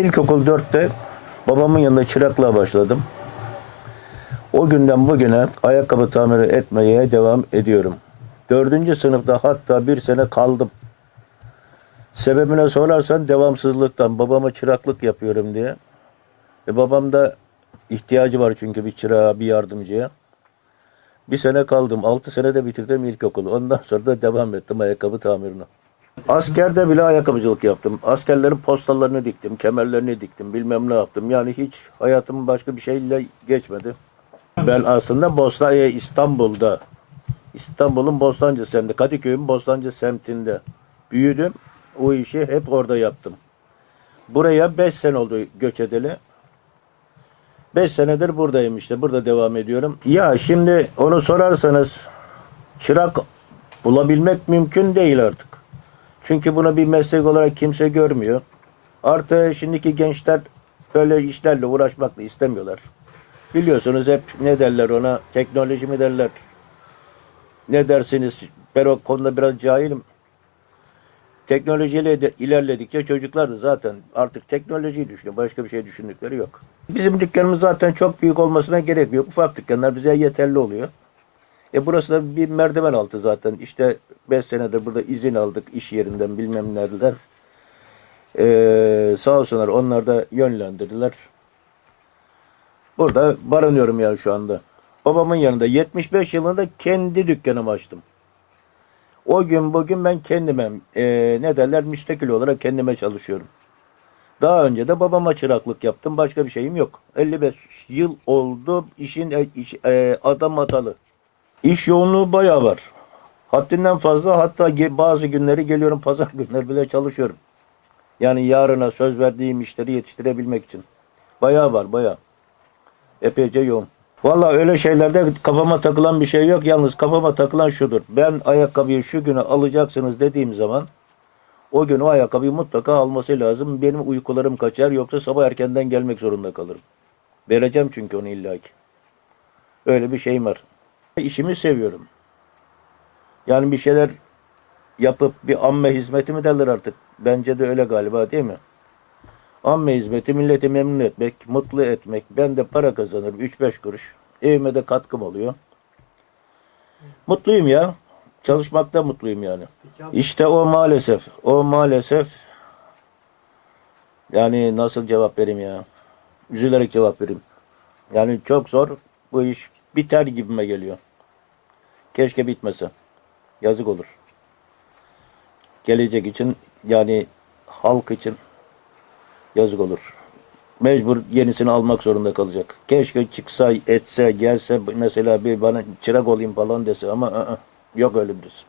İlkokul 4'te babamın yanında çıraklığa başladım. O günden bugüne ayakkabı tamiri etmeye devam ediyorum. Dördüncü sınıfta hatta bir sene kaldım. Sebebine sorarsan devamsızlıktan babama çıraklık yapıyorum diye. E babam da ihtiyacı var çünkü bir çırağa, bir yardımcıya. Bir sene kaldım. Altı senede bitirdim ilkokulu. Ondan sonra da devam ettim ayakkabı tamirine. Askerde bile ayakkabıcılık yaptım. Askerlerin postalarını diktim, kemerlerini diktim, bilmem ne yaptım. Yani hiç hayatım başka bir şeyle geçmedi. Ben aslında Bosna e, İstanbul'da, İstanbul'un Bostancı semtinde, Kadıköy'ün Bostancı semtinde büyüdüm. O işi hep orada yaptım. Buraya 5 sene oldu göç edeli. 5 senedir buradayım işte. Burada devam ediyorum. Ya şimdi onu sorarsanız çırak bulabilmek mümkün değil artık. Çünkü bunu bir meslek olarak kimse görmüyor. Artı şimdiki gençler böyle işlerle uğraşmak da istemiyorlar. Biliyorsunuz hep ne derler ona? Teknoloji mi derler? Ne dersiniz? Ben o konuda biraz cahilim. Teknolojiyle ilerledikçe çocuklar da zaten artık teknolojiyi düşünüyor. Başka bir şey düşündükleri yok. Bizim dükkanımız zaten çok büyük olmasına gerek yok. Ufak dükkanlar bize yeterli oluyor. E burası da bir merdiven altı zaten. İşte 5 senedir burada izin aldık iş yerinden bilmem nereden. Ee, sağ olsunlar onlar da yönlendirdiler. Burada barınıyorum yani şu anda. Babamın yanında 75 yılında kendi dükkanımı açtım. O gün bugün ben kendime e, ne derler müstakil olarak kendime çalışıyorum. Daha önce de babama çıraklık yaptım. Başka bir şeyim yok. 55 yıl oldu işin e, iş, e, adam atalı. İş yoğunluğu bayağı var. Haddinden fazla hatta bazı günleri geliyorum pazar günleri bile çalışıyorum. Yani yarına söz verdiğim işleri yetiştirebilmek için. Bayağı var bayağı. Epeyce yoğun. Vallahi öyle şeylerde kafama takılan bir şey yok. Yalnız kafama takılan şudur. Ben ayakkabıyı şu güne alacaksınız dediğim zaman o gün o ayakkabıyı mutlaka alması lazım. Benim uykularım kaçar yoksa sabah erkenden gelmek zorunda kalırım. Vereceğim çünkü onu illaki. Öyle bir şeyim var. İşimi seviyorum. Yani bir şeyler yapıp bir amme hizmeti mi derler artık? Bence de öyle galiba değil mi? Amme hizmeti milleti memnun etmek, mutlu etmek. Ben de para kazanırım 3-5 kuruş. Evime de katkım oluyor. Mutluyum ya. Çalışmakta mutluyum yani. İşte o maalesef. O maalesef yani nasıl cevap vereyim ya? Üzülerek cevap vereyim. Yani çok zor. Bu iş biter gibime geliyor. Keşke bitmese. Yazık olur. Gelecek için yani halk için yazık olur. Mecbur yenisini almak zorunda kalacak. Keşke çıksa, etse, gelse mesela bir bana çırak olayım falan dese ama ı-ı, yok öyle birisi.